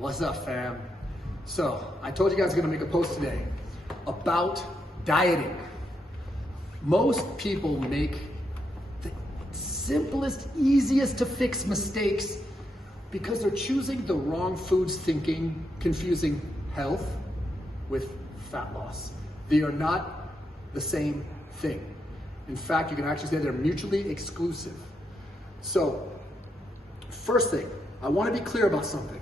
What's up, fam? So, I told you guys I'm gonna make a post today about dieting. Most people make the simplest, easiest to fix mistakes because they're choosing the wrong foods, thinking, confusing health with fat loss. They are not the same thing. In fact, you can actually say they're mutually exclusive. So, first thing, I want to be clear about something.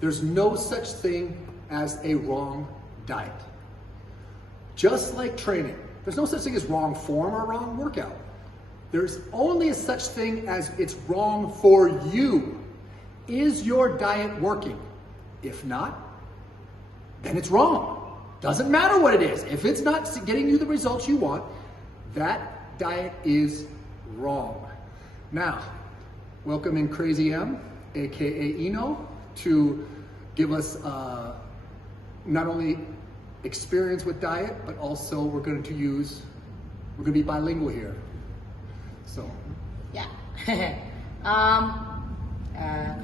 There's no such thing as a wrong diet. Just like training, there's no such thing as wrong form or wrong workout. There's only a such thing as it's wrong for you. Is your diet working? If not, then it's wrong. Doesn't matter what it is. If it's not getting you the results you want, that diet is wrong. Now, welcome in Crazy M, aka Eno, to give us not only experience with diet, but also we're going to be bilingual here. So, ya,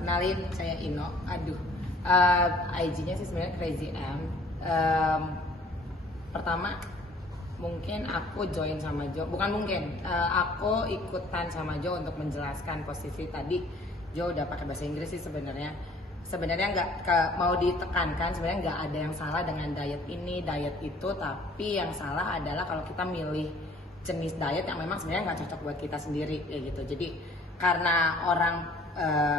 kenalin saya Ino. Aduh, IG-nya sih sebenarnya Crazy M. Pertama, mungkin aku join sama Jo, bukan mungkin, aku ikutan sama Jo untuk menjelaskan posisi tadi. Jo udah pakai bahasa Inggris sih sebenarnya nggak mau ditekankan, sebenarnya nggak ada yang salah dengan diet ini, diet itu, tapi yang salah adalah kalau kita milih jenis diet yang memang sebenarnya nggak cocok buat kita sendiri, kayak gitu. Jadi karena orang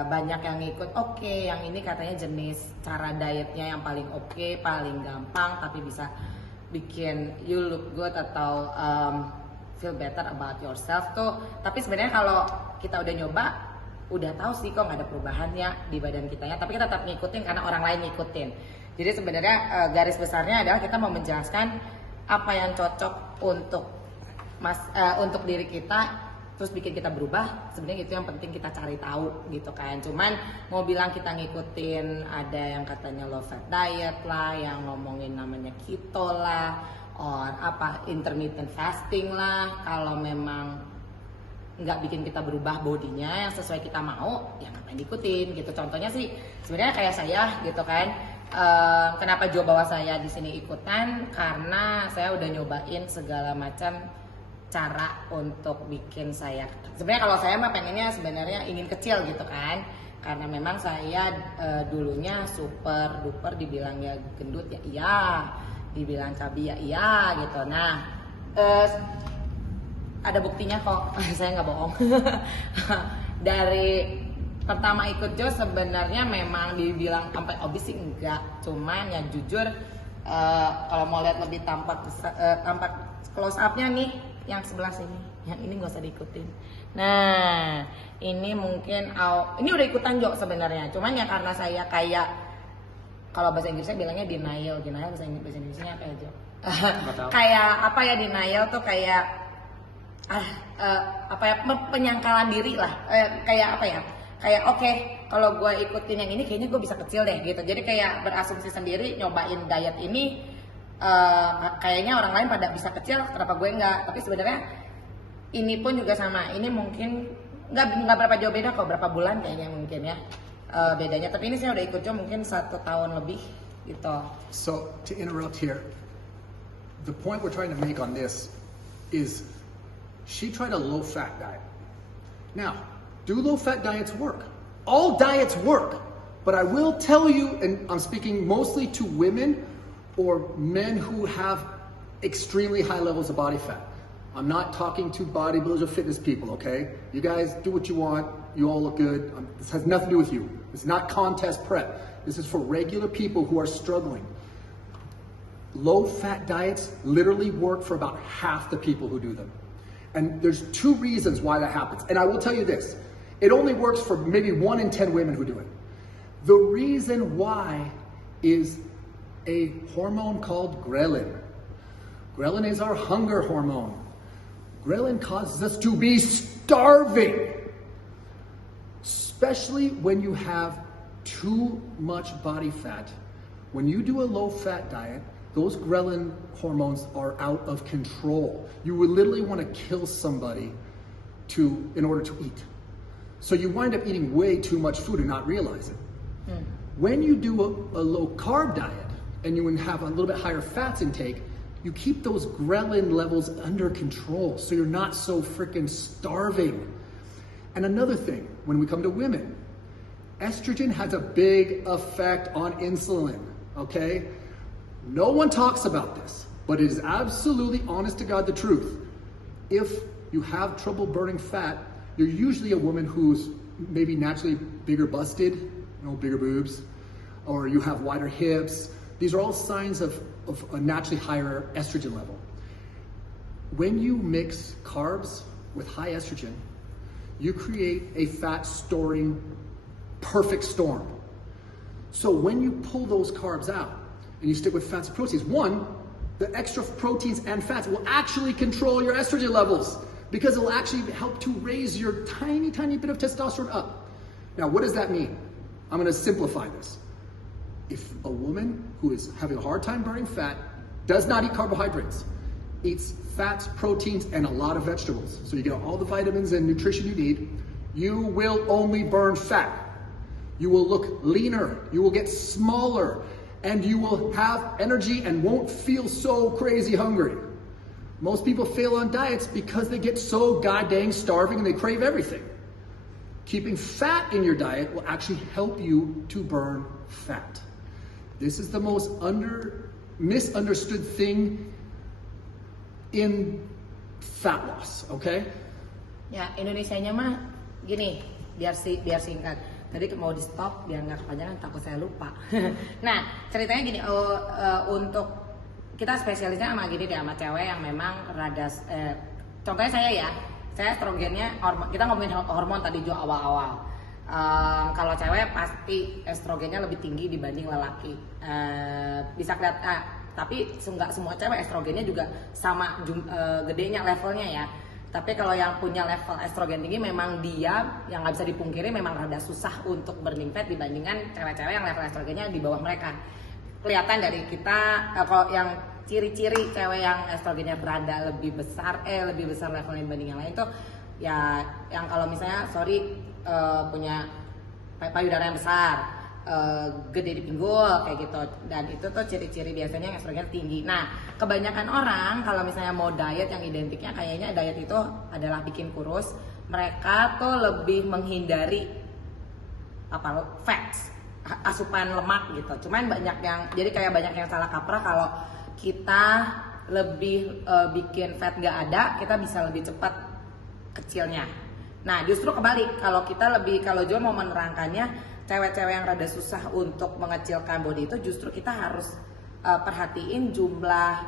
banyak yang ngikut, oke, yang ini katanya jenis cara dietnya yang paling oke, paling gampang, tapi bisa bikin you look good atau feel better about yourself tuh. Tapi sebenarnya kalau kita udah nyoba, udah tahu sih kok nggak ada perubahannya di badan kitanya, tapi kita tetap ngikutin karena orang lain ngikutin. Jadi sebenarnya garis besarnya adalah kita mau menjelaskan apa yang cocok untuk untuk diri kita, terus bikin kita berubah. Sebenarnya itu yang penting kita cari tahu gitu kan. Cuman mau bilang kita ngikutin, ada yang katanya low fat diet lah, yang ngomongin namanya keto lah, or apa intermittent fasting lah. Kalau memang nggak bikin kita berubah bodinya yang sesuai kita mau, ya ngapain diikutin gitu. Contohnya sih sebenarnya kayak saya gitu kan. Kenapa Jo bawa saya di sini ikutan? Karena saya udah nyobain segala macam cara untuk bikin saya. Sebenarnya kalau saya mah pengennya sebenarnya ingin kecil gitu kan. Karena memang saya dulunya super duper, dibilang ya gendut ya iya, dibilang cabi ya iya gitu. Nah, ada buktinya kok, saya nggak bohong. Dari pertama ikut Jo sebenarnya memang dibilang sampai obes sih enggak, cuman ya jujur kalau mau lihat lebih tampak close up-nya nih yang sebelah sini, yang ini nggak usah diikutin. Nah, ini mungkin ini udah ikutan Jo sebenarnya, cuman ya karena saya kayak, kalau bahasa Inggrisnya bilangnya denial bahasa Inggrisnya apa ya Jo? Kayak apa ya, denial tuh kayak penyangkalan diri lah, kayak apa ya, kayak oke, kalau gue ikutin yang ini kayaknya gue bisa kecil deh gitu. Jadi kayak berasumsi sendiri, nyobain diet ini kayaknya orang lain pada bisa kecil, kenapa gue enggak. Tapi sebenarnya ini pun juga sama, ini mungkin nggak berapa jauh beda kok, berapa bulan kayaknya mungkin ya bedanya. Tapi ini saya udah ikut Jo mungkin 1 tahun lebih gitu. So to interrupt here, the point we're trying to make on this is she tried a low-fat diet. Now, do low-fat diets work? All diets work, but I will tell you, and I'm speaking mostly to women or men who have extremely high levels of body fat. I'm not talking to bodybuilders or fitness people, okay? You guys do what you want. You all look good. This has nothing to do with you. It's not contest prep. This is for regular people who are struggling. Low-fat diets literally work for about half the people who do them. And there's 2 reasons why that happens. And I will tell you this, it only works for maybe 1 in 10 women who do it. The reason why is a hormone called ghrelin. Ghrelin is our hunger hormone. Ghrelin causes us to be starving, especially when you have too much body fat. When you do a low-fat diet, those ghrelin hormones are out of control. You would literally want to kill somebody in order to eat. So you wind up eating way too much food and not realize it. When you do a low carb diet and you have a little bit higher fats intake, you keep those ghrelin levels under control so you're not so freaking starving. And another thing, when we come to women, estrogen has a big effect on insulin, okay? No one talks about this, but it is absolutely honest to God the truth. If you have trouble burning fat, you're usually a woman who's maybe naturally bigger busted, bigger boobs, or you have wider hips. These are all signs of a naturally higher estrogen level. When you mix carbs with high estrogen, you create a fat storing perfect storm. So when you pull those carbs out and you stick with fats and proteins, one, the extra proteins and fats will actually control your estrogen levels because it will actually help to raise your tiny, tiny bit of testosterone up. Now, what does that mean? I'm gonna simplify this. If a woman who is having a hard time burning fat does not eat carbohydrates, eats fats, proteins, and a lot of vegetables, so you get all the vitamins and nutrition you need, you will only burn fat. You will look leaner, you will get smaller, and you will have energy and won't feel so crazy hungry. Most people fail on diets because they get so goddamn starving and they crave everything. Keeping fat in your diet will actually help you to burn fat. This is the most misunderstood thing in fat loss, okay? Ya, Indonesianya mah gini, biar singkat. Tadi mau di stop biar nggak kepanjangan, takut saya lupa. Nah, ceritanya gini, untuk kita spesialisnya sama gini deh, sama cewek yang memang rada, contohnya saya estrogennya, kita ngomongin hormon tadi juga awal-awal. Kalau cewek pasti estrogennya lebih tinggi dibanding lelaki. Bisa kelihatan, tapi nggak semua cewek estrogennya juga sama gedenya levelnya ya. Tapi kalau yang punya level estrogen tinggi memang dia yang nggak bisa dipungkiri memang rada susah untuk burning fat dibandingkan cewek-cewek yang level estrogennya di bawah mereka. Kelihatan dari kita kalau yang ciri-ciri cewek yang estrogennya rada lebih besar levelnya dibanding yang lain tuh ya yang kalau misalnya punya payudara yang besar, gede di pinggul kayak gitu, dan itu tuh ciri-ciri biasanya yang estrogen tinggi. Nah, kebanyakan orang kalau misalnya mau diet yang identiknya kayaknya diet itu adalah bikin kurus, mereka tuh lebih menghindari fats, asupan lemak gitu. Cuman banyak yang salah kaprah kalau kita lebih bikin fat gak ada, kita bisa lebih cepat kecilnya. Nah, justru kebalik, kalau John mau menerangkannya, cewek-cewek yang rada susah untuk mengecilkan body itu justru kita harus perhatiin jumlah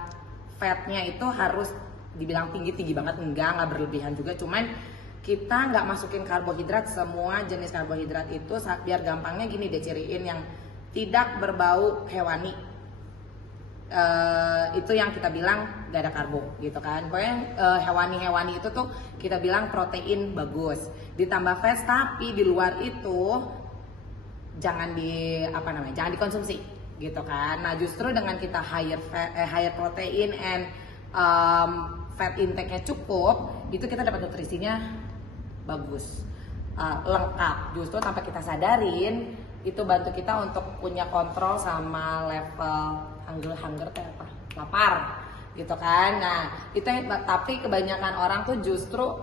fatnya itu harus dibilang tinggi banget, enggak berlebihan juga, cuman kita nggak masukin karbohidrat, semua jenis karbohidrat itu biar gampangnya gini deh ciriin yang tidak berbau hewani. Itu yang kita bilang gak ada karbo gitu kan. Pokoknya hewani-hewani itu tuh kita bilang protein bagus, ditambah fats, tapi di luar itu jangan dikonsumsi gitu kan. Nah, justru dengan kita higher protein and fat intake-nya cukup, itu kita dapat nutrisinya bagus, lengkap. Justru tanpa kita sadarin itu bantu kita untuk punya kontrol sama level hunger kayak apa? Lapar gitu kan. Nah, tapi kebanyakan orang tuh justru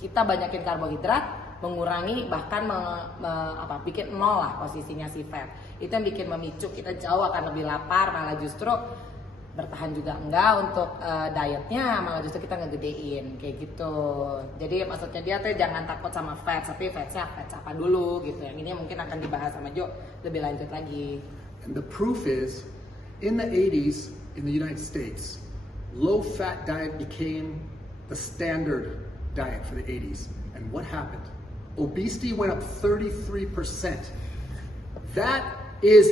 kita banyakin karbohidrat, mengurangi bahkan bikin nol lah posisinya si fat. Itu yang bikin memicu kita jauh akan lebih lapar, malah justru bertahan juga enggak untuk dietnya, malah justru kita ngegedein kayak gitu. Jadi maksudnya dia tuh jangan takut sama fat, tapi fatsnya apa dulu gitu. Yang ini mungkin akan dibahas sama Jo lebih lanjut lagi. And the proof is, in the 80s in the United States, low-fat diet became the standard diet for the 80s. And what happened? Obesity went up 33%. That is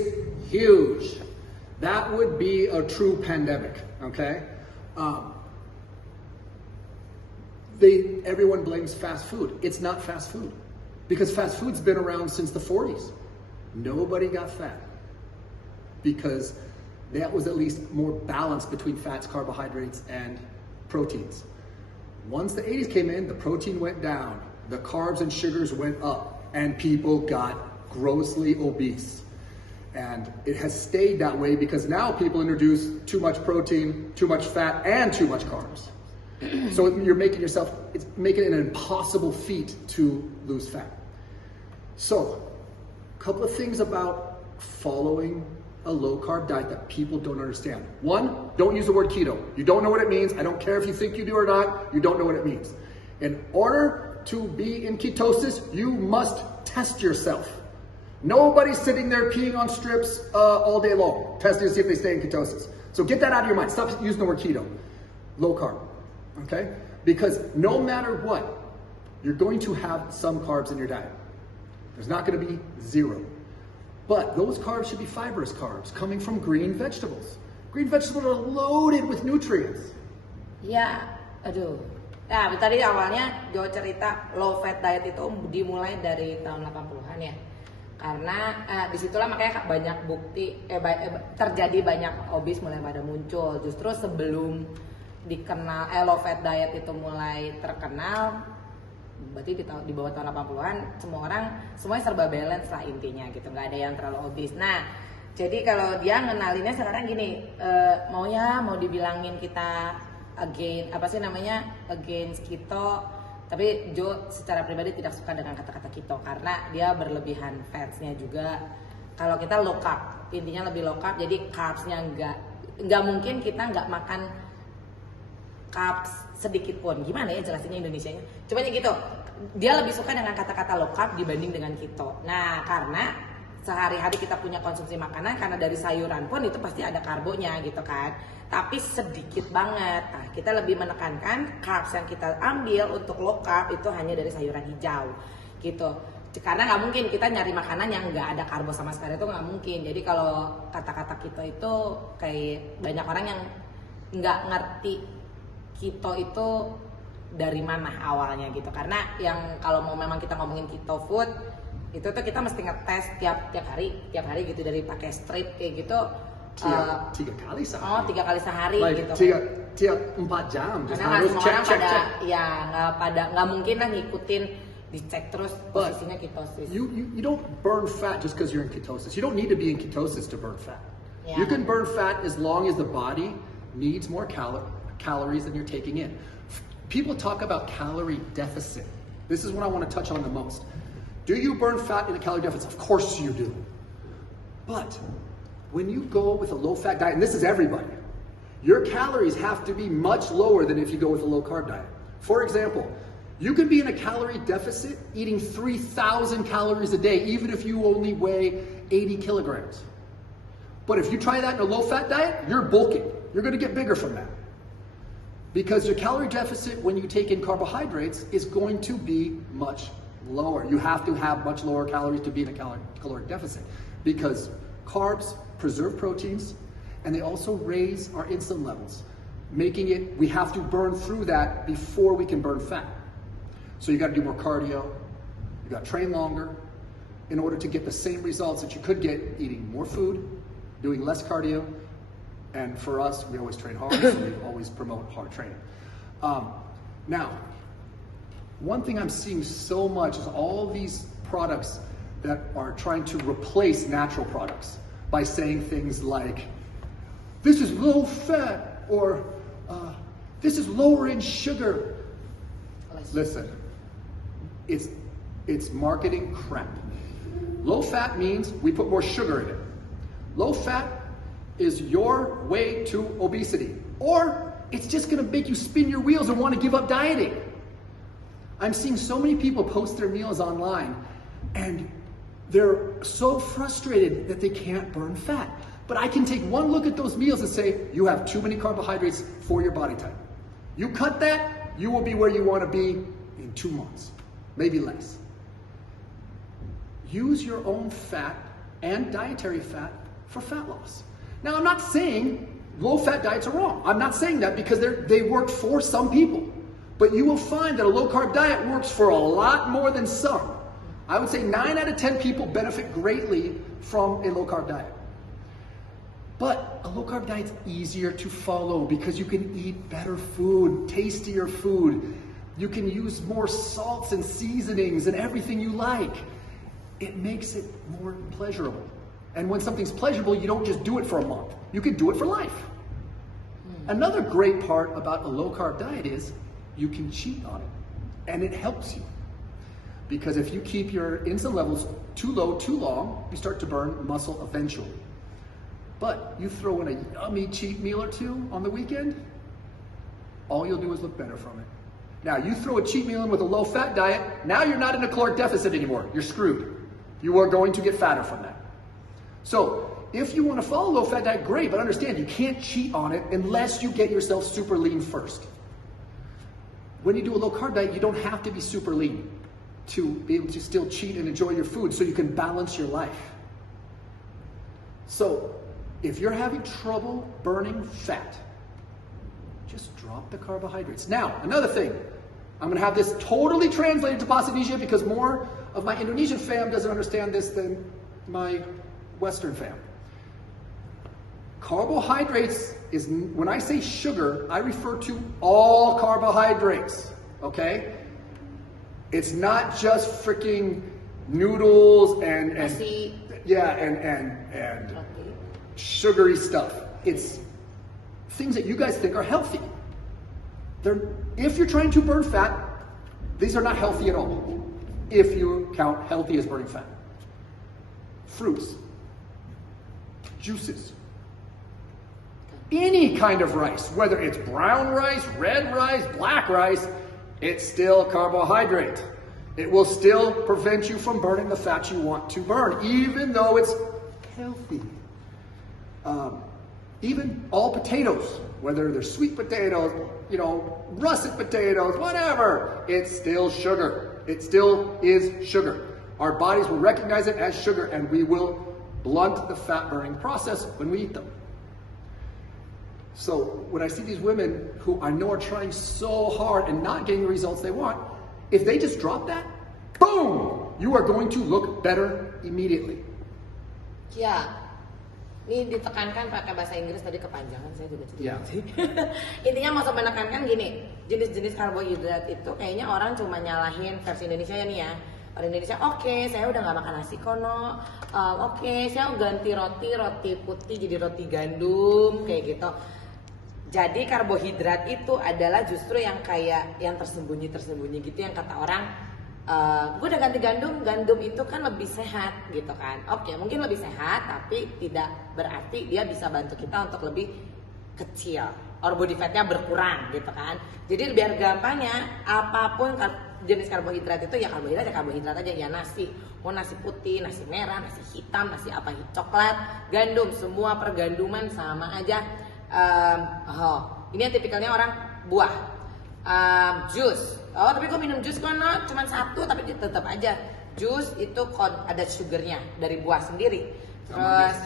huge. That would be a true pandemic, okay? Everyone blames fast food. It's not fast food, because fast food's been around since the 40s. Nobody got fat because that was at least more balance between fats, carbohydrates, and proteins. Once the 80s came in, the protein went down, the carbs and sugars went up, and people got grossly obese. And it has stayed that way because now people introduce too much protein, too much fat, and too much carbs. So you're making it's making it an impossible feat to lose fat. So, a couple of things about following a low carb diet that people don't understand. One, don't use the word keto. You don't know what it means. I don't care if you think you do or not. You don't know what it means. In order to be in ketosis, you must test yourself. Nobody's sitting there peeing on strips all day long, testing to see if they stay in ketosis. So get that out of your mind. Stop using the word keto. Low carb, okay? Because no matter what, you're going to have some carbs in your diet. There's not going to be zero. But those carbs should be fibrous carbs coming from green vegetables. Green vegetables are loaded with nutrients. Ya, aduh. Nah, tadi awalnya Jo cerita low fat diet itu dimulai dari tahun 80-an ya. Karena disitulah makanya banyak bukti terjadi banyak obes mulai pada muncul. Justru sebelum dikenal low fat diet itu mulai terkenal, berarti di bawah tahun 80-an semuanya serba balance lah intinya gitu, nggak ada yang terlalu obes. Nah, jadi kalau dia ngenalinnya sekarang gini, mau dibilangin kita against keto, tapi Jo secara pribadi tidak suka dengan kata-kata keto karena dia berlebihan fatsnya juga. Kalau kita low carb, intinya lebih low carb, jadi carbsnya nggak mungkin kita nggak makan carbs sedikit pun. Gimana ya jelasinnya Indonesianya? Coba gitu. Dia lebih suka dengan kata-kata low carb dibanding dengan keto. Nah, karena sehari-hari kita punya konsumsi makanan, karena dari sayuran pun itu pasti ada karbonya gitu kan. Tapi sedikit banget. Nah, kita lebih menekankan carbs yang kita ambil untuk low carb itu hanya dari sayuran hijau gitu. Karena nggak mungkin kita nyari makanan yang nggak ada karbo sama sekali, itu nggak mungkin. Jadi kalau kata-kata keto itu kayak banyak orang yang nggak ngerti keto itu dari mana awalnya gitu. Karena yang kalau mau memang kita ngomongin keto food itu tuh kita mesti ngetes tiap hari gitu, dari pakai strip kayak gitu. Tiga kali sehari. Oh, 3 kali sehari gitu. Tiap 4 jam. Karena nggak semua orang nggak mungkin lah ngikutin, dicek terus posisinya ketosis. You don't burn fat just because you're in ketosis. You don't need to be in ketosis to burn fat. Yeah. You can burn fat as long as the body needs more calories than you're taking in. People talk about calorie deficit. This is what I want to touch on the most. Do you burn fat in a calorie deficit? Of course you do. But when you go with a low-fat diet, and this is everybody, your calories have to be much lower than if you go with a low-carb diet. For example, you can be in a calorie deficit eating 3,000 calories a day, even if you only weigh 80 kilograms. But if you try that in a low-fat diet, you're bulking. You're going to get bigger from that. Because your calorie deficit when you take in carbohydrates is going to be much lower. You have to have much lower calories to be in a caloric deficit, because carbs preserve proteins and they also raise our insulin levels, making it, we have to burn through that before we can burn fat. So you got to do more cardio, you got to train longer in order to get the same results that you could get eating more food, doing less cardio. And for us, we always train hard, so we always promote hard training. Now, one thing I'm seeing so much is all these products that are trying to replace natural products by saying things like, this is low fat, or this is lower in sugar. Listen, it's marketing crap. Low fat means we put more sugar in it. Low fat is your way to obesity, or it's just gonna make you spin your wheels and want to give up dieting. I'm seeing so many people post their meals online and they're so frustrated that they can't burn fat. But I can take one look at those meals and say, you have too many carbohydrates for your body type. You cut that, you will be where you want to be in 2 months, maybe less. Use your own fat and dietary fat for fat loss. Now, I'm not saying low-fat diets are wrong. I'm not saying that, because they work for some people. But you will find that a low-carb diet works for a lot more than some. I would say 9 out of 10 people benefit greatly from a low-carb diet. But a low-carb diet's easier to follow because you can eat better food, tastier food. You can use more salts and seasonings and everything you like. It makes it more pleasurable. And when something's pleasurable, you don't just do it for a month. You could do it for life. Another great part about a low-carb diet is you can cheat on it, and it helps you. Because if you keep your insulin levels too low too long, you start to burn muscle eventually. But you throw in a yummy cheat meal or two on the weekend, all you'll do is look better from it. Now, you throw a cheat meal in with a low-fat diet, now you're not in a caloric deficit anymore. You're screwed. You are going to get fatter from that. So, if you want to follow a low-fat diet, great, but understand you can't cheat on it unless you get yourself super lean first. When you do a low-carb diet, you don't have to be super lean to be able to still cheat and enjoy your food so you can balance your life. So, if you're having trouble burning fat, just drop the carbohydrates. Now, another thing, I'm going to have this totally translated to Pasanisia because more of my Indonesian fam doesn't understand this than my Western fam. Carbohydrates is, when I say sugar, I refer to all carbohydrates, okay? It's not just freaking noodles and yeah, and sugary stuff. It's things that you guys think are healthy. If you're trying to burn fat, these are not healthy at all. If you count healthy as burning fat. Fruits, juices, any kind of rice, whether it's brown rice, red rice, black rice, it's still carbohydrate. It will still prevent you from burning the fat you want to burn, even though it's healthy. Even all potatoes, whether they're sweet potatoes, russet potatoes, whatever, it's still sugar. It still is sugar. Our bodies will recognize it as sugar, and we will blunt the fat burning process when we eat them. So when I see these women who I know are trying so hard and not getting the results they want, if they just drop that, boom, you are going to look better immediately. Ya, ini ditekankan pakai bahasa Inggris tadi kepanjangan, saya juga cerita. Yeah. Intinya mau menekankan gini, jenis-jenis karbohidrat itu kayaknya orang cuma nyalahin versi Indonesia ya nih ya. Orang Indonesia, oke, saya udah gak makan nasi kono, oke, saya ganti roti putih jadi roti gandum, kayak gitu. Jadi karbohidrat itu adalah justru yang kayak yang tersembunyi gitu, yang kata orang, gue udah ganti gandum itu kan lebih sehat gitu kan. Oke, mungkin lebih sehat, tapi tidak berarti dia bisa bantu kita untuk lebih kecil, or body fatnya berkurang gitu kan. Jadi biar gampangnya, apapun jenis karbohidrat itu ya karbohidrat aja, ya nasi, mau nasi putih, nasi merah, nasi hitam, nasi apa, coklat, gandum, semua perganduman sama aja. Ini yang tipikalnya orang buah, jus. Oh tapi gue minum jus kok cuma satu, tapi tetap aja jus itu ada sugarnya dari buah sendiri. Terus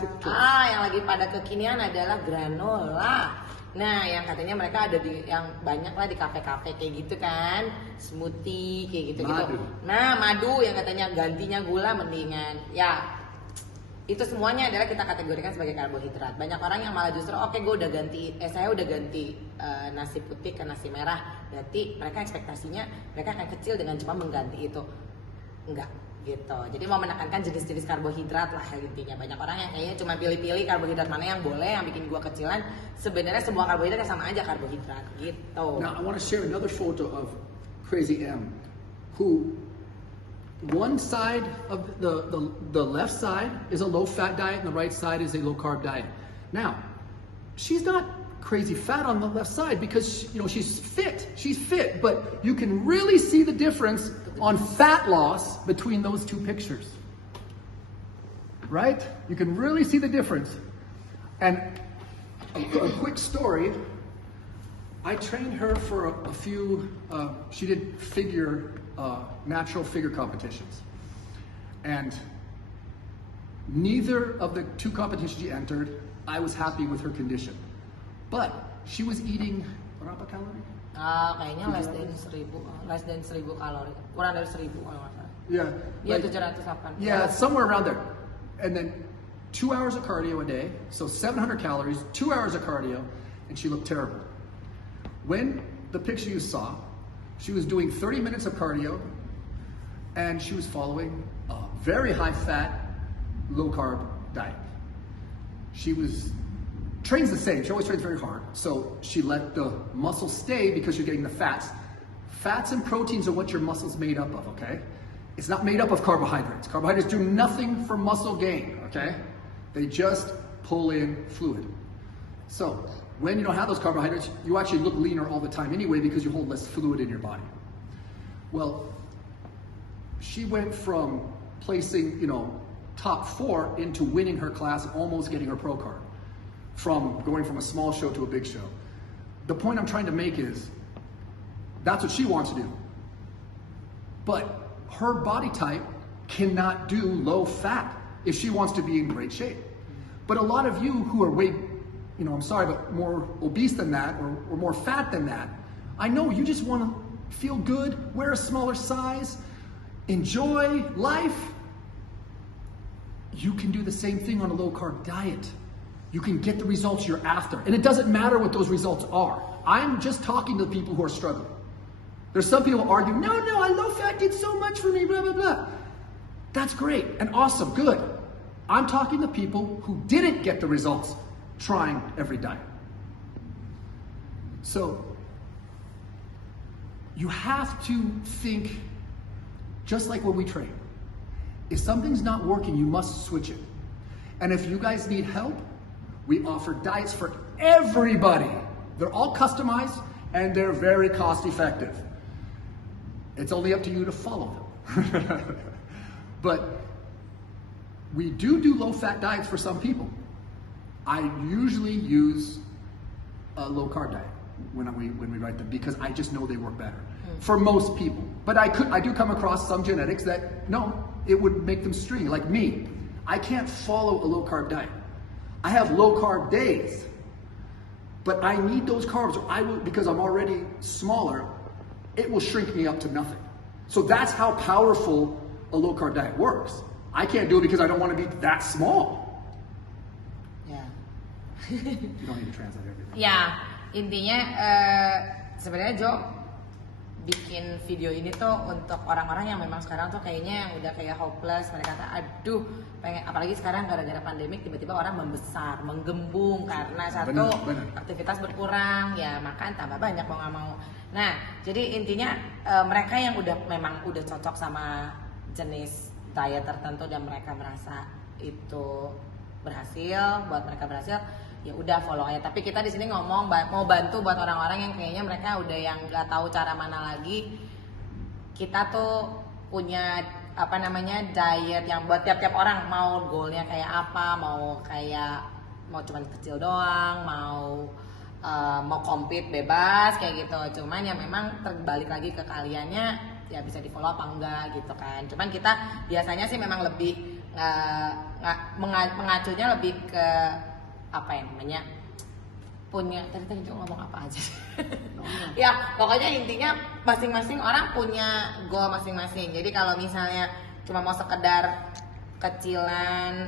yang lagi pada kekinian adalah granola. Nah, yang katanya mereka ada yang banyak lah di kafe-kafe kayak gitu kan, smoothie kayak gitu-gitu. Nah, madu yang katanya gantinya gula mendingan. Ya, itu semuanya adalah kita kategorikan sebagai karbohidrat. Banyak orang yang malah justru saya udah ganti nasi putih ke nasi merah. Berarti mereka ekspektasinya mereka akan kecil dengan cuma mengganti itu. Enggak gitu. Jadi mau menekankan jenis-jenis karbohidrat lah intinya. Banyak orang yang kayaknya cuma pilih-pilih karbohidrat mana yang boleh, yang bikin gua kecilan. Sebenarnya semua karbohidrat sama aja karbohidrat gitu. Now I want to share another photo of Crazy M, who one side of the left side is a low-fat diet and the right side is a low-carb diet. Now, she's not crazy fat on the left side because she's fit. She's fit, but you can really see the difference on fat loss between those two pictures. Right? You can really see the difference. And a quick story, I trained her for a few, she did natural figure competitions. And neither of the two competitions she entered, I was happy with her condition. But she was eating, berapa kalori? Kayaknya less than 1000 kalori, kurang dari 1000 kalau nggak salah. Yeah. Iya, 708. Yeah, somewhere around there. And then 2 hours of cardio a day, so 700 calories, 2 hours of cardio, and she looked terrible. When the picture you saw, she was doing 30 minutes of cardio, and she was following a very high fat, low carb diet. She trains the same. She always trains very hard. So she let the muscle stay because you're getting the fats. Fats and proteins are what your muscle's made up of, okay? It's not made up of carbohydrates. Carbohydrates do nothing for muscle gain, okay? They just pull in fluid. So when you don't have those carbohydrates, you actually look leaner all the time anyway because you hold less fluid in your body. Well, she went from placing, top 4 into winning her class, almost getting her pro card, from going from a small show to a big show. The point I'm trying to make is, that's what she wants to do. But her body type cannot do low fat if she wants to be in great shape. But a lot of you who are way, I'm sorry, but more obese than that, or more fat than that, I know you just want to feel good, wear a smaller size, enjoy life. You can do the same thing on a low carb diet. You can get the results you're after. And it doesn't matter what those results are. I'm just talking to the people who are struggling. There's some people arguing, no, low fat did so much for me, blah, blah, blah. That's great and awesome, good. I'm talking to people who didn't get the results trying every diet. So you have to think just like when we train. If something's not working, you must switch it. And if you guys need help, we offer diets for everybody. They're all customized and they're very cost effective. It's only up to you to follow them. But we do low fat diets for some people. I usually use a low carb diet when we write them because I just know they work better for most people. But I do come across some genetics that no, it would make them string. Like me, I can't follow a low carb diet. I have low carb days, but I need those carbs or I will, because I'm already smaller, it will shrink me up to nothing. So that's how powerful a low carb diet works. I can't do it because I don't want to be that small. Ya. You don't need to translate everything. Ya, intinya sebenarnya Jo bikin video ini tuh untuk orang-orang yang memang sekarang tuh kayaknya yang udah kayak hopeless. Mereka kata, aduh, pengen, apalagi sekarang gara-gara pandemik tiba-tiba orang membesar, menggembung karena satu bener. aktivitas berkurang, ya makan tambah banyak mau nggak mau. Nah, jadi intinya mereka yang memang udah cocok sama jenis diet tertentu dan mereka merasa itu berhasil, buat mereka berhasil, ya udah follow aja. Tapi kita di sini ngomong mau bantu buat orang-orang yang kayaknya mereka udah yang nggak tahu cara mana lagi. Kita tuh punya diet yang buat tiap-tiap orang, mau goalnya kayak apa, mau cuman kecil doang, mau compete bebas kayak gitu. Cuman ya memang terbalik lagi ke kaliannya, ya bisa di follow apa enggak gitu kan. Cuman kita biasanya sih memang lebih mengacunya lebih ke punya tadi ngomong apa aja. Ya pokoknya intinya masing-masing orang punya goal masing-masing. Jadi kalau misalnya cuma mau sekedar kecilan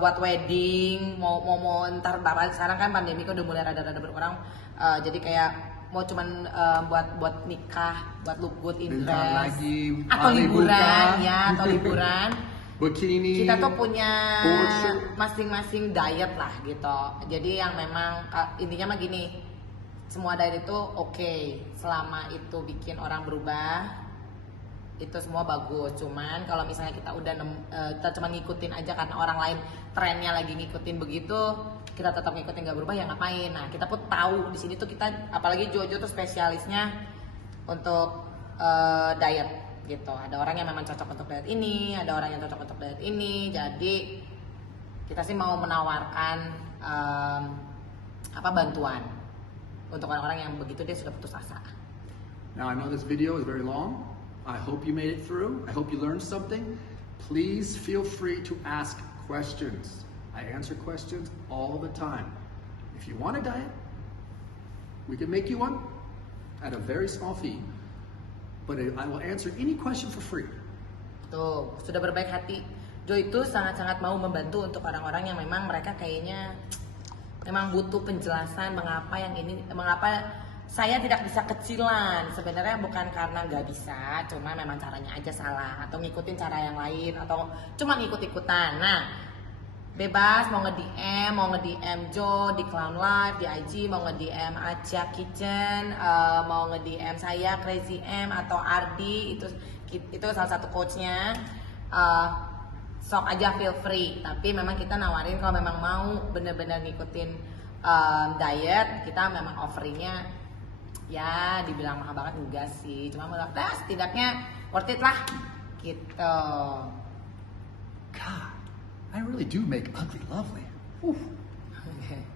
buat wedding, mau ntar sekarang kan pandemi udah mulai rada-rada berkurang, jadi kayak mau cuman buat nikah, buat look good interest atau liburan bikini, kita tuh punya masing-masing diet lah gitu. Jadi yang memang intinya mah gini, semua diet itu oke, selama itu bikin orang berubah, itu semua bagus. Cuman kalau misalnya kita udah kita cuma ngikutin aja karena orang lain trennya lagi ngikutin begitu, kita tetap ngikutin gak berubah, ya ngapain? Nah kita pun tahu di sini tuh kita, apalagi Jojo tuh spesialisnya untuk diet gitu. Ada orang yang memang cocok untuk diet ini, ada orang yang cocok untuk diet ini. Jadi kita sih mau menawarkan bantuan untuk orang-orang yang begitu dia sudah putus asa. Now I know this video is very long. I hope you made it through. I hope you learned something. Please feel free to ask questions. I answer questions all the time. If you want a diet, we can make you one at a very small fee. But I will answer any question for free. Tuh, sudah berbaik hati. Jo itu sangat-sangat mau membantu untuk orang-orang yang memang mereka kayaknya memang butuh penjelasan mengapa saya tidak bisa kecilan. Sebenarnya bukan karena nggak bisa, cuma memang caranya aja salah atau ngikutin cara yang lain atau cuma ngikut-ikutan. Nah, bebas mau nge-DM Jo di Clown Life, di IG, mau nge-DM Aja Kitchen, mau nge-DM saya Crazy M atau Ardi, itu salah satu coachnya. Sok aja feel free, tapi memang kita nawarin kalau memang mau bener-bener ngikutin diet, kita memang offeringnya ya dibilang mahal banget enggak sih, cuma menurut setidaknya worth it lah gitu. God, I really do make ugly lovely. Whew.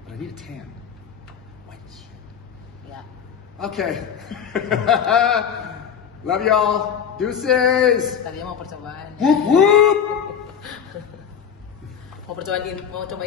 But I need a tan. White shit. Ya. Okay. Love y'all. Deuces. Tadinya mau percobaan. Whoop whoop. Mau cobain